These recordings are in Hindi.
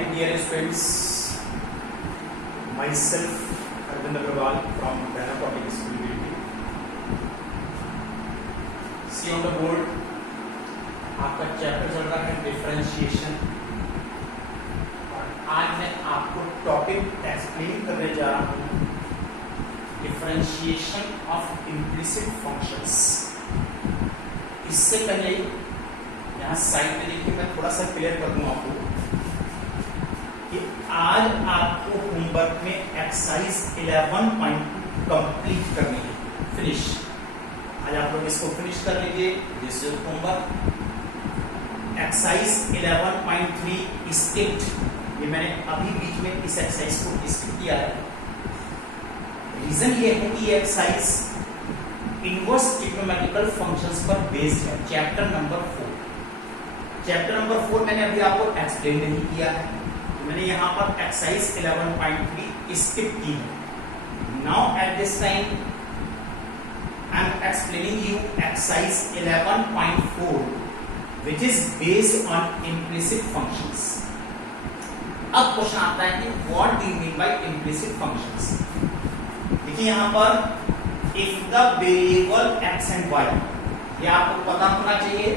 morning, dear students. Myself, Arvind Agarwal from Dana Public School, Delhi. See on the board, आपका चैप्टर चल रहा है डिफरेंशिएशन और आज मैं आपको टॉपिक एक्सप्लेन करने जा रहा हूँ डिफरेंशिएशन ऑफ इम्प्लिसिट फंक्शंस। इससे पहले यहाँ साइड में देखिए, मैं थोड़ा सा क्लियर कर दूं आपको कि आज आपको होमवर्क में एक्सरसाइज 11.2 कंप्लीट करनी है, फिनिश। आज आप लोग इसको फिनिश कर लीजिए। This is homework. Exercise 11.3 skipped, ये मैंने अभी बीच में इस एक्सरसाइज को स्किप किया है। रीजन ये है कि ये एक्सरसाइज इनवर्स ट्रिग्नोमेट्रिकल फंक्शंस पर बेस्ड है। चैप्टर नंबर 4 मैंने अभी आपको एक्सप्लेन नहीं किया है, तो मैंने यहाँ पर एक्सरसाइज 11.3 स्किप की है। Now at this time I am explaining you exercise 11.4 which is based on implicit functions। अब क्वेश्चन आता है कि what do you mean by implicit functions। देखिए यहाँ पर if the variable x and y, ये आपको पता होना चाहिए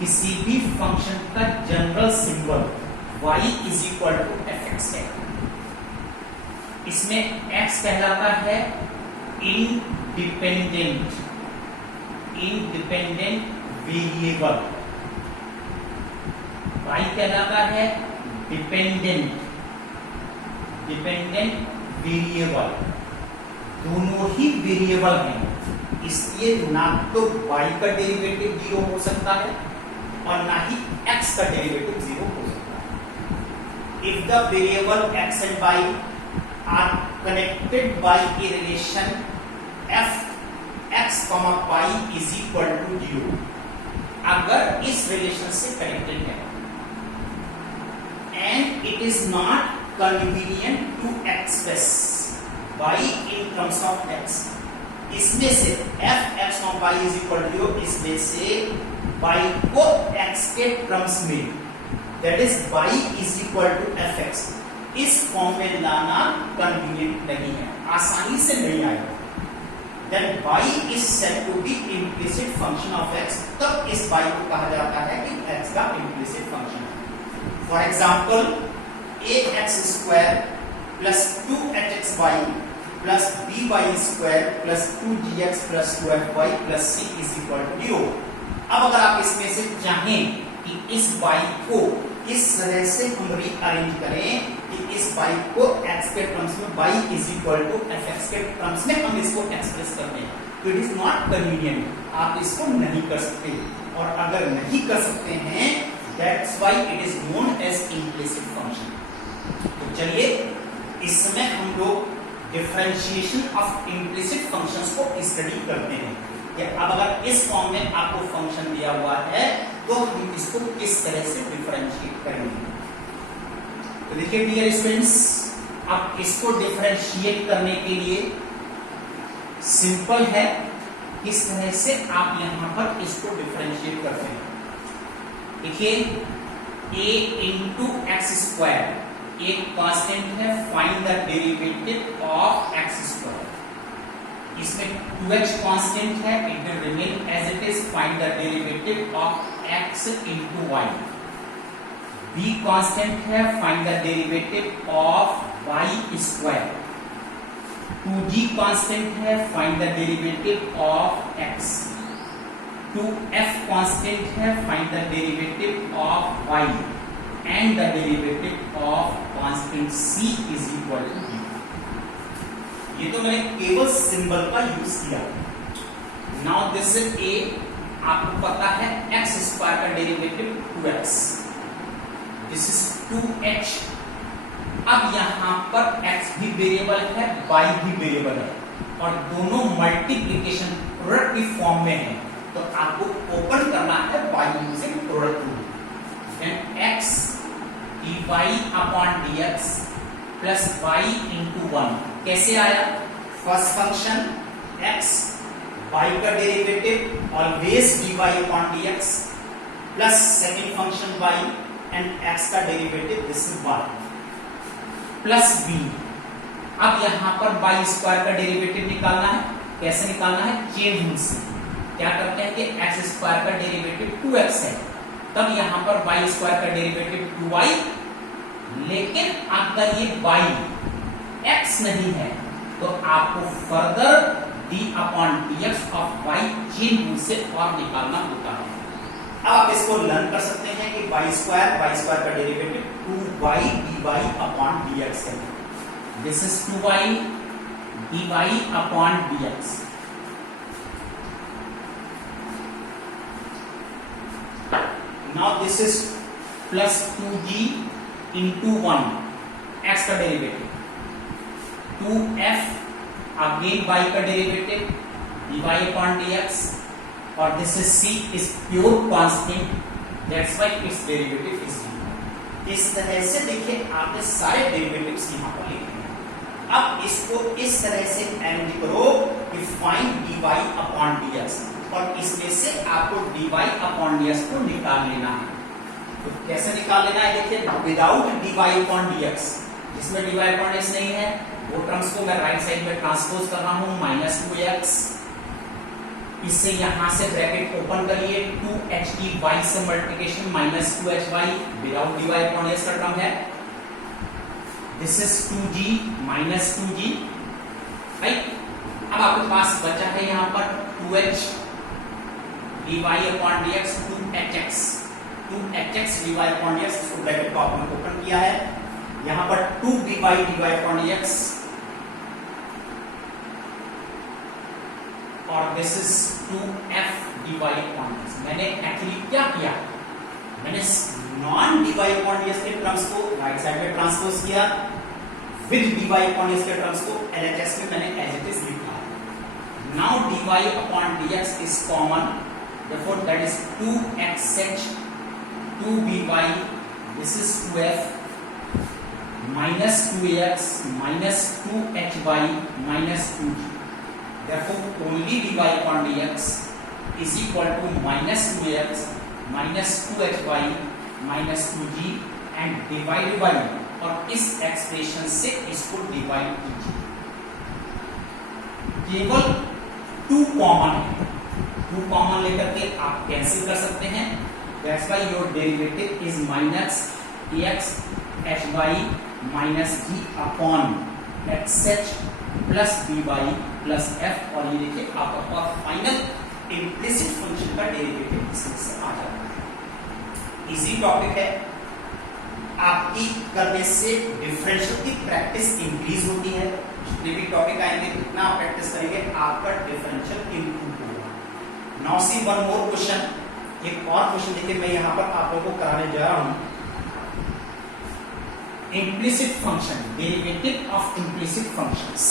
किसी भी फंक्शन का general symbol y is equal to fx है। इसमें x कहलाता है इंडिपेंडेंट वेरिएबल, y कहलाता है डिपेंडेंट वेरिएबल। दोनों ही वेरिएबल हैं, इसलिए ना तो y का डेरिवेटिव 0 हो सकता है और ना ही x का डेरिवेटिव 0 हो सकता है। If the variable x and y are connected by a relation f x, y is equal to 0, अगर इस रिलेशन से कनेक्टेड है and it is not convenient to express y in terms of x, इसमें से f x y is equal to 0, इसमें से y को x के टर्म्स में, that is y is equal to fx, इस फॉर्म में लाना कन्वीनियंट नहीं है, आसानी से नहीं आएगा। Then y is said to be implicit function of x, तब इस y को कहा जाता है कि x का implicit function है। For example, ax square plus 2hxy plus by square plus 2gx plus 2fy plus c is equal to 0। अब अगर आप इसमें से चाहें कि इस y को इस तरह से हम रीअरेंज करें कि इस y को x के टर्म्स में y is equal to fx के टर्म्स में हम इसको एक्सप्रेस कर दें, तो इट इज नॉट कन्वीनियंट, आप इसको नहीं कर सकते। और अगर नहीं कर सकते हैं, that's why it is known as implicit function. तो चलिए इस समय हम लोग डिफरेंशिएशन ऑफ इम्प्लिसिट फंक्शंस को स्टडी करते हैं कि अब अगर इस फॉर्म में आपको फंक्शन दिया हुआ है तो हम इसको किस तरह से डिफरेंशिएट करेंगे। तो देखिए डियर स्टूडेंट्स, अब इसको डिफरेंशिएट करने के लिए सिंपल है, किस तरह से आप यहां पर इसको डिफरेंशिएट करते हैं। देखिए a इंटू एक्स स्क्वायर एक कांस्टेंट है, find the derivative of x square. इसमें 2h कांस्टेंट है, it will remain as it is, find the derivative of x into y। b constant है, find the derivative of y square. 2g constant है, find the derivative of x। 2f constant है, find the derivative of y and the derivative of constant c is equal to 0। ये तो मैंने केवल सिंबल का यूज किया। नाउ दिस इज a, आपको पता है x स्क्वायर का derivative 2x, this is 2h। अब यहां पर x भी वेरिएबल है, y भी वेरिएबल है और दोनों मल्टीप्लिकेशन प्रोडक्ट की फॉर्म में है, तो आपको ओपन करना है y using product rule. Then x dy upon dx plus y into 1 कैसे आया? फर्स्ट फंक्शन x, y का derivative always dy upon dx plus second function y and x का derivative this is y plus b। अब यहां पर y स्क्वायर का डेरिवेटिव निकालना है। कैसे निकालना है? चेन रूल से। क्या करते हैं कि x स्क्वायर का डेरिवेटिव 2x है, तब यहां पर y स्क्वायर का डेरिवेटिव 2y, लेकिन अगर ये y x नहीं है तो आपको further d/dx of y chain rule से और निकालना होता है। अब आप इसको लर्न कर सकते हैं कि y स्क्वायर का डेरिवेटिव 2y dy/dx है। This is 2y dy/dx। Now this is plus 2g into 1 x का डेरिवेटिव 2f अगेन y का डेरिवेटिव dy/dx, और this is c is pure constant, that's why it's derivative is 0। इस तरह से देखिए आपने सारे डेरिवेटिव्स यहां पर लिखे हैं। अब इसको इस तरह से अरेंज करो कि फाइंड dy/dx, और इसमें से आपको dy/dx को निकाल लेना है। तो कैसे निकाल लेना है? देखिए विदाउट dy/dx, जिसमें dy/dx नहीं है वो टर्म्स को मैं राइट साइड में ट्रांसपोज कर रहा हूं -2x। इससे यहां से ब्रैकेट ओपन करिए, 2hy से मल्टीप्लिकेशन -2hy विदाउट dy/dx का टर्म है। This is 2g -2g, right. अब आपके पास बचा है यहां पर 2h dy/dx 2hx dy/dx, इसको ब्रैकेट को आपने ओपन किया है। यहां पर 2by dy/dx, और दिस इज 2f dy/dx। मैंने एक्चुअली क्या किया? मैंने नॉन dy/dx के टर्म्स को राइट साइड में ट्रांसपोज किया, विद dy/dx के टर्म्स को LHS में मैंने एज इट इज लिखा। Now dy/dx is common, therefore that is 2xh 2by, this is 2f minus 2ax minus 2hy minus 2g, therefore only dy/dx is equal to -2ax minus 2hy minus 2g and divide by, और इस एक्सप्रेशन से इसको डिवाइड कीजिए। केवल 2 कॉमन है, 2 कॉमन लेकर के आप कैंसिल कर सकते हैं। That's why your derivative is minus ax hy minus g upon xh plus by plus f, और ये देखिए आपका फाइनल इम्प्लिसिट फंक्शन का डेरिवेटिव इसमें से आ जाता है। इजी टॉपिक है, आपकी करने से डिफरेंशियल की प्रैक्टिस इंक्रीज होती है। जितने भी टॉपिक आएंगे जितना आप प्रैक्टिस करेंगे आपका डिफरेंशियल इंप्रूव होगा। Now see one more question, एक और क्वेश्चन देखिए मैं यहां पर आप लोगों को कराने जा रहा हूं। Implicit function, derivative of implicit functions,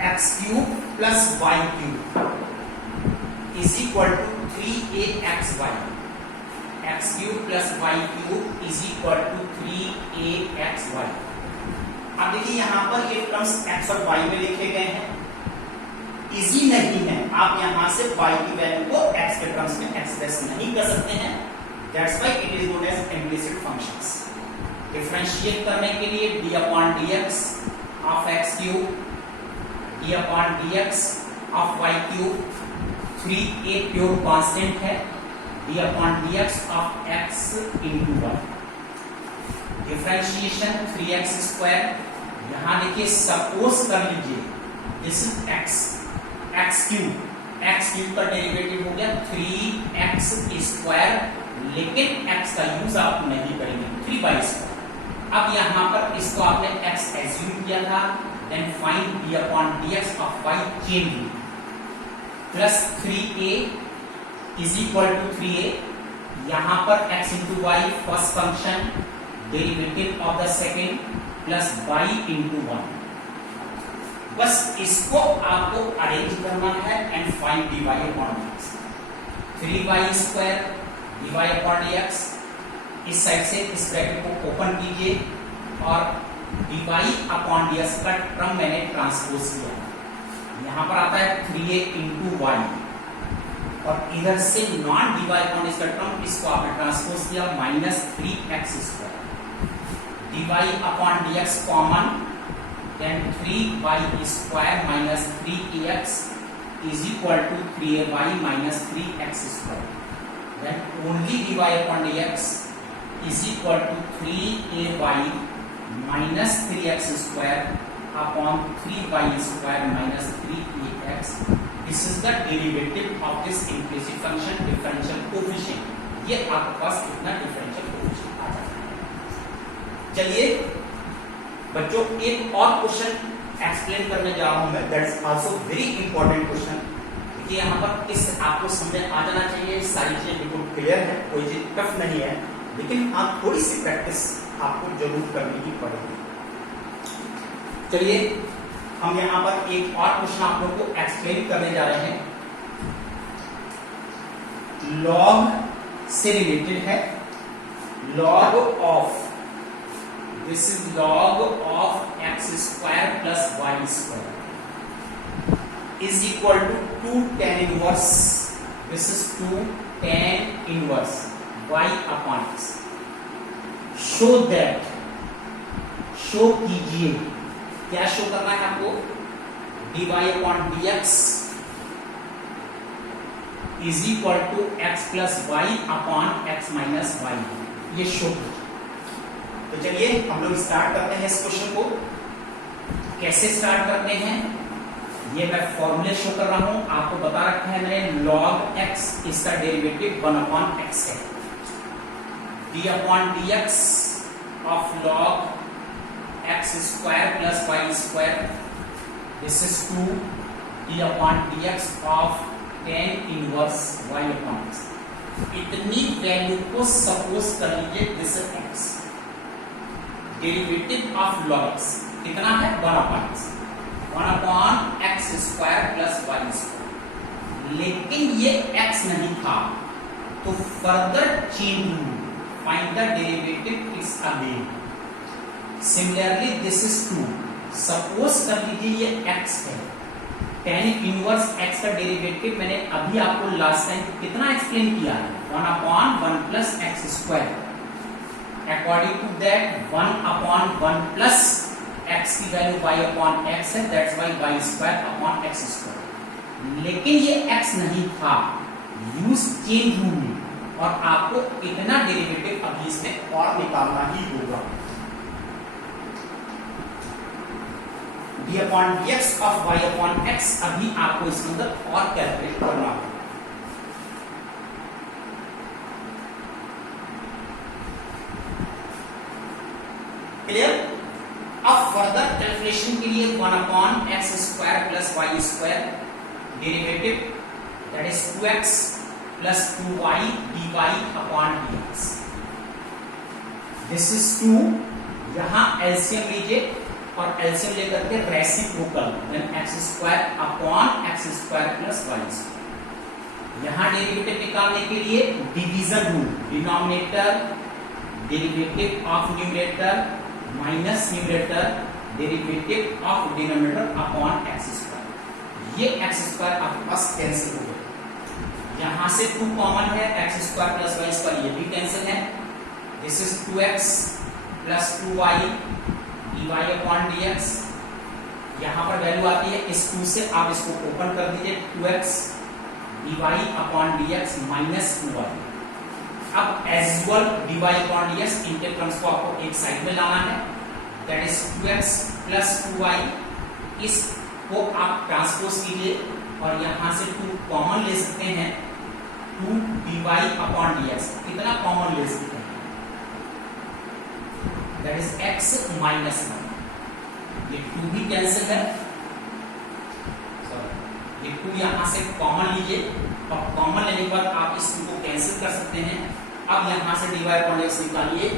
x³ plus y³ is equal to 3axy, x³ plus y³ is equal to 3axy। अब देखिए यहां पर ये टर्म्स x और y में लिखे गए हैं, इजी नहीं है, आप यहां से y की वैल्यू को x के टर्म्स में एक्सप्रेस नहीं कर सकते हैं। That's why it is known as implicit functions. Differentiate करने के लिए d/dx of x³ d/dx of y³ 3a pure constant है, d/dx of x into 1। Differentiation 3x², यहां देखिए सपोज कर लीजिए दिस इज x³ का डेरिवेटिव हो गया 3x², लेकिन x का यूज आप नहीं करेंगे, 3y²। अब यहां पर इसको आपने x एज्यूम किया था, then find d/dx of y change plus 3a is equal to 3a, यहां पर x into y first function, derivative of the second plus y into 1। बस इसको आपको अरेंज करना है and find dy/dx। 3y² dy/dx, इस साइड से इस ब्रैकेट को ओपन कीजिए और dy/dx का टर्म मैंने ट्रांसपोज किया, यहां पर आता है 3a into y और इधर से नॉन dy अपॉन इसका टर्म, इसको आपने ट्रांसपोज किया -3x²। dy upon dx common, then 3y² - 3ax is equal to 3ay - 3x²। then only dy upon dx is equal to 3ay minus 3x² upon 3y² minus 3ax। this is the derivative of this implicit function differential coefficient। ये आपके पास कितना differential coefficient आ जाता है। चलिए बच्चों, एक और क्वेश्चन एक्सप्लेन करने जा रहा हूं मैं, that is also very important question. कि यहाँ पर इस आपको समझ आ जाना चाहिए, सारी चीजें बिल्कुल क्लियर है, कोई चीज टफ नहीं है, लेकिन आप थोड़ी सी प्रैक्टिस आपको जरूर करनी ही पड़ेगी। चलिए हम यहाँ पर एक और क्वेश्चन आप लोगों को एक्सप्लेन करने जा रहे हैं, लॉग से रिलेटेड है। Log of, this is log of x² plus y² is equal to 2 tan inverse, this is 2 tan inverse y upon x। show that, show कीजिए, क्या शो करना है आपको, dy upon dx is equal to x plus y upon x minus y, ये शो कीजिए। तो चलिए हम लोग स्टार्ट करते हैं इस क्वेश्चन को। कैसे स्टार्ट करते हैं, ये मैं फॉर्मूले शो कर रहा हूं, आपको बता रखा है मैंने, log x इसका डेरिवेटिव 1 अपॉन x है। d upon dx of log x² plus y², this is 2 d upon dx of tan inverse y upon x। इतनी वैल्यू को सपोज कर लीजिए, this is x, derivative of log x कितना है, 1 upon x, 1 upon x² plus y²। लेकिन ये x नहीं था, तो further change rule, find the derivative is again. Similarly this is 2, suppose कर लीजिए ये x है, tan इनवर्स x का डेरिवेटिव मैंने अभी आपको लास्ट टाइम कितना एक्सप्लेन किया है, 1 upon 1 plus x²। According to that 1 upon 1 plus x की वैल्यू y अपॉन x है, that's why y² upon x²। लेकिन ये x नहीं था, यूज चेंज रूल, और आपको इतना डेरिवेटिव अभी इसमें और निकालना ही होगा। d upon dx of y upon x अभी आपको इसके अंदर और कैलकुलेट करना होगा। क्लियर? अब फर्दर कैलकुलेशन के लिए 1 upon x² plus y² derivative, that is 2x plus 2y dy upon dx, this is 2। यहां एलसीएम लीजिए और एलसीएम लेकर के reciprocal, then x² upon x² plus y²। यहां डेरिवेटिव निकालने के लिए division rule, denominator derivative of numerator minus numerator derivative of denominator upon x²। ये x² आपके पास कैंसिल हो गया, यहां से 2 कॉमन है, x² प्लस y², ये भी कैंसिल है, this is 2x plus 2y dy upon dx। यहां पर वैल्यू आती है, इस 2 से आप इसको ओपन कर दीजिए, 2x dy upon dx minus 2y। अब as usual dy upon dx, इनके टर्म्स को आपको एक साइड में लाना है, that is 2x plus 2y। इसको आप ट्रांसपोज कीजिए और यहां से 2 कॉमन ले सकते हैं, 2 dy अपॉन dx, कितना कॉमन ले सकते हैं, दैट इज x माइनस 1। ये 2 भी कैंसिल है, सॉरी ये 2 यहां से कॉमन लीजिए, और कॉमन लेने के बाद आप इस 2 को कैंसिल कर सकते हैं। अब यहां से dy अपॉन x निकालिए,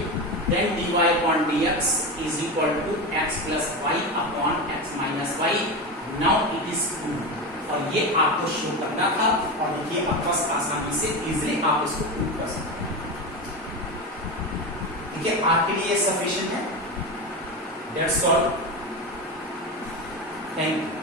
then dy upon dx is equal to x plus y upon x minus y। Now it is 2, और ये आपको शो करना था, और देखिए आपके पास आसानी से इजीली आप इसको प्रूव कर सकते हैं। ठीक है, आपके लिए सफिशिएंट है, दैट्स ऑल, थैंक यू।